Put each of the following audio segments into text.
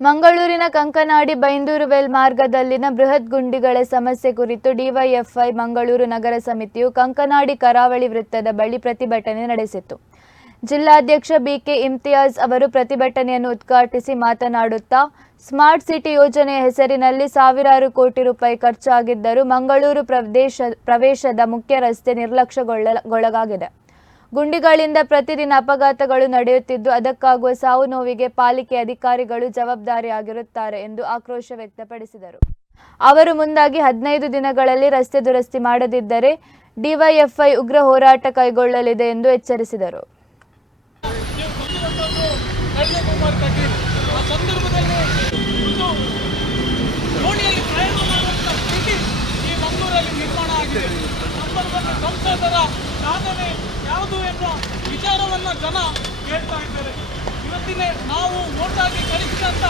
ಮಂಗಳೂರಿನ ಕಂಕನಾಡಿ ಬೈಂದೂರು ವೆಲ್ ಮಾರ್ಗದಲ್ಲಿನ ಬೃಹತ್ ಗುಂಡಿಗಳ ಸಮಸ್ಯೆ ಕುರಿತು ಡಿವೈಎಫ್ಐ ಮಂಗಳೂರು ನಗರ ಸಮಿತಿಯು ಕಂಕನಾಡಿ ಕರಾವಳಿ ವೃತ್ತದ ಬಳಿ ಪ್ರತಿಭಟನೆ ನಡೆಸಿತು ಜಿಲ್ಲಾಧ್ಯಕ್ಷ ಬಿಕೆ ಇಮ್ತಿಯಾಜ್ ಅವರು ಪ್ರತಿಭಟನೆಯನ್ನು ಉದ್ಘಾಟಿಸಿ ಮಾತನಾಡುತ್ತಾ, ಸ್ಮಾರ್ಟ್ ಸಿಟಿ ಯೋಜನೆಯ ಹೆಸರಿನಲ್ಲಿ ಸಾವಿರಾರು ಕೋಟಿ ರೂಪಾಯಿ ಖರ್ಚಾಗಿದ್ದರೂ ಮಂಗಳೂರು ಪ್ರದೇಶ ಪ್ರವೇಶದ ಮುಖ್ಯ ರಸ್ತೆ ನಿರ್ಲಕ್ಷ್ಯಗೊಳ್ಳಗೊಳಗಾಗಿದೆ ಗುಂಡಿಗಳಿಂದ ಪ್ರತಿದಿನ ಅಪಘಾತಗಳು ನಡೆಯುತ್ತಿದ್ದು, ಅದಕ್ಕಾಗುವ ಸಾವು ನೋವಿಗೆ ಪಾಲಿಕೆ ಅಧಿಕಾರಿಗಳು ಜವಾಬ್ದಾರಿಯಾಗಿರುತ್ತಾರೆ ಎಂದು ಆಕ್ರೋಶ ವ್ಯಕ್ತಪಡಿಸಿದರು. ಅವರು ಮುಂದಾಗಿ ಹದಿನೈದು ದಿನಗಳಲ್ಲಿ ರಸ್ತೆ ದುರಸ್ತಿ ಮಾಡದಿದ್ದರೆ ಡಿವೈಎಫ್ಐ ಉಗ್ರ ಹೋರಾಟ ಕೈಗೊಳ್ಳಲಿದೆ ಎಂದು ಎಚ್ಚರಿಸಿದರು. ಸಂಸದರ ಸಾಧನೆ ಯಾವುದು ಎಂಬ ವಿಚಾರವನ್ನು ಜನ ಕೇಳ್ತಾ ಇದ್ದಾರೆ. ಇವತ್ತಿನ ನಾವು ನೋಟಾಗಿ ಕಳಿಸಿದಂತ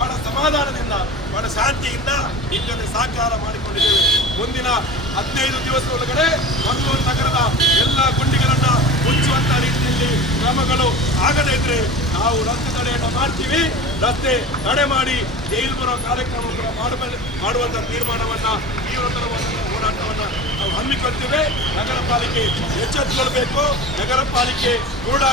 ಬಹಳ ಸಮಾಧಾನದಿಂದ, ಬಹಳ ಶಾಂತಿಯಿಂದ ಈ ಜೊತೆ ಸಹಕಾರ ಮಾಡಿಕೊಂಡಿದ್ದೇವೆ. ಮುಂದಿನ ಹದಿನೈದು ದಿವಸದೊಳಗಡೆ ಮಂಗಳೂರು ನಗರದ ಎಲ್ಲ ಗುಂಡಿಗಳನ್ನ ಮುಚ್ಚುವಂತ ರೀತಿಯಲ್ಲಿ ಕ್ರಮಗಳು ಆಗದೇ ಇದ್ರೆ ನಾವು ರಸ್ತೆ ತಡೆಯನ್ನು ಮಾಡ್ತೀವಿ. ರಸ್ತೆ ತಡೆ ಮಾಡಿ ಜೈಲು ಬರೋ ಕಾರ್ಯಕ್ರಮವನ್ನು ಮಾಡುವ ಮಾಡುವಂತ ತೀರ್ಮಾನವನ್ನ ತೀವ್ರತರವಾದಂತಹ ಹೋರಾಟವನ್ನ ನಾವು ಹಮ್ಮಿಕೊಳ್ತೇವೆ. ನಗರ ಪಾಲಿಕೆ ಎಚ್ಚೆತ್ತುಕೊಳ್ಬೇಕು. ನಗರ ಪಾಲಿಕೆ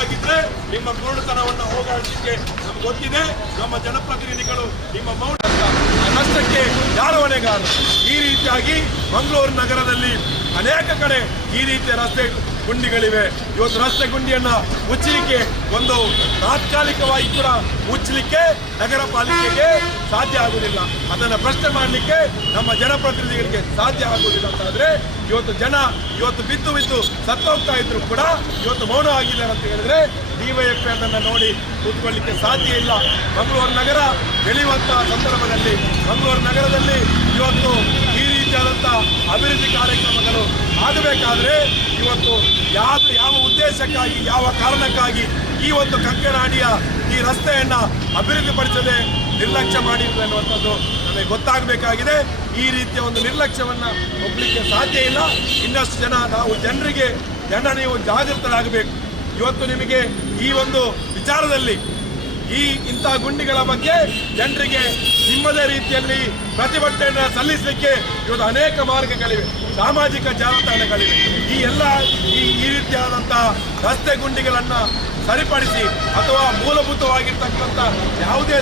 ಆಗಿದ್ರೆ ನಿಮ್ಮ ಕುರುಡುತನವನ್ನ ಹೋಗಾಡಲಿಕ್ಕೆ ನಮ್ಗೆ ಗೊತ್ತಿದೆ. ನಮ್ಮ ಜನಪ್ರತಿನಿಧಿಗಳು ನಿಮ್ಮ ಮೌಢಕ್ಕೆ ನಷ್ಟಕ್ಕೆ ಯಾರ ಹೊಣೆಗಾರರು? ಈ ರೀತಿಯಾಗಿ ಮಂಗಳೂರು ನಗರದಲ್ಲಿ ಅನೇಕ ಕಡೆ ಈ ರೀತಿಯ ರಸ್ತೆ ಗುಂಡಿಗಳಿವೆ. ಇವತ್ತು ರಸ್ತೆ ಗುಂಡಿಯನ್ನ ಮುಚ್ಚಲಿಕ್ಕೆ ಒಂದು ತಾತ್ಕಾಲಿಕವಾಗಿ ಕೂಡ ಮುಚ್ಚಲಿಕ್ಕೆ ನಗರ ಪಾಲಿಕೆಗೆ ಸಾಧ್ಯ ಆಗುವುದಿಲ್ಲ. ಅದನ್ನ ಪ್ರಶ್ನೆ ಮಾಡಲಿಕ್ಕೆ ನಮ್ಮ ಜನಪ್ರತಿನಿಧಿಗಳಿಗೆ ಸಾಧ್ಯ ಆಗುವುದಿಲ್ಲ ಅಂತಾದ್ರೆ ಇವತ್ತು ಜನ ಇವತ್ತು ಬಿದ್ದು ಬಿದ್ದು ಸತ್ತೋಗ್ತಾ ಇದ್ರು ಕೂಡ ಇವತ್ತು ಮೌನ ಆಗಿದ್ದಾರೆ ಅಂತ ಹೇಳಿದ್ರೆ ಡಿವೈಎಫ್ ಅದನ್ನು ನೋಡಿ ಕೂತ್ಕೊಳ್ಳಿಕ್ಕೆ ಸಾಧ್ಯ ಇಲ್ಲ. ಮಂಗಳೂರು ನಗರ ಬೆಳೆಯುವಂತಹ ಸಂದರ್ಭದಲ್ಲಿ, ಮಂಗಳೂರು ನಗರದಲ್ಲಿ ಇವತ್ತು ಈ ರೀತಿಯಾದಂಥ ಅಭಿವೃದ್ಧಿ ಕಾರ್ಯಕ್ರಮಗಳು ಆಗಬೇಕಾದ್ರೆ ಇವತ್ತು ಯಾವ ಯಾವ ಉದ್ದೇಶಕ್ಕಾಗಿ, ಯಾವ ಕಾರಣಕ್ಕಾಗಿ ಈ ಒಂದು ಕಂಕನಾಡಿಯ ಈ ರಸ್ತೆಯನ್ನ ಅಭಿವೃದ್ಧಿಪಡಿಸದೆ ನಿರ್ಲಕ್ಷ್ಯ ಮಾಡಿದ್ರು ಅನ್ನುವಂಥದ್ದು ನಮಗೆ ಗೊತ್ತಾಗಬೇಕಾಗಿದೆ. ಈ ರೀತಿಯ ಒಂದು ನಿರ್ಲಕ್ಷ್ಯವನ್ನ ಒಪ್ಪಲಿಕ್ಕೆ ಸಾಧ್ಯ ಇಲ್ಲ. ಇನ್ನಷ್ಟು ಜನ, ನಾವು ಜನರಿಗೆ ಜನ ನೀವು ಜಾಗೃತರಾಗಬೇಕು. ಇವತ್ತು ನಿಮಗೆ ಈ ಒಂದು ವಿಚಾರದಲ್ಲಿ ಈ ಇಂಥ ಗುಂಡಿಗಳ ಬಗ್ಗೆ ಜನರಿಗೆ ನಿಮ್ಮದೇ ರೀತಿಯಲ್ಲಿ ಪ್ರತಿಭಟನೆಯನ್ನು ಸಲ್ಲಿಸಲಿಕ್ಕೆ ಇವತ್ತು ಅನೇಕ ಮಾರ್ಗಗಳಿವೆ. ಸಾಮಾಜಿಕ ಜಾಲತಾಣಗಳಿವೆ. ಈ ಎಲ್ಲ ಈ ಈ ರೀತಿಯಾದಂತಹ ರಸ್ತೆ ಗುಂಡಿಗಳನ್ನು ಸರಿಪಡಿಸಿ ಅಥವಾ ಮೂಲಭೂತವಾಗಿರ್ತಕ್ಕಂಥ ಯಾವುದೇ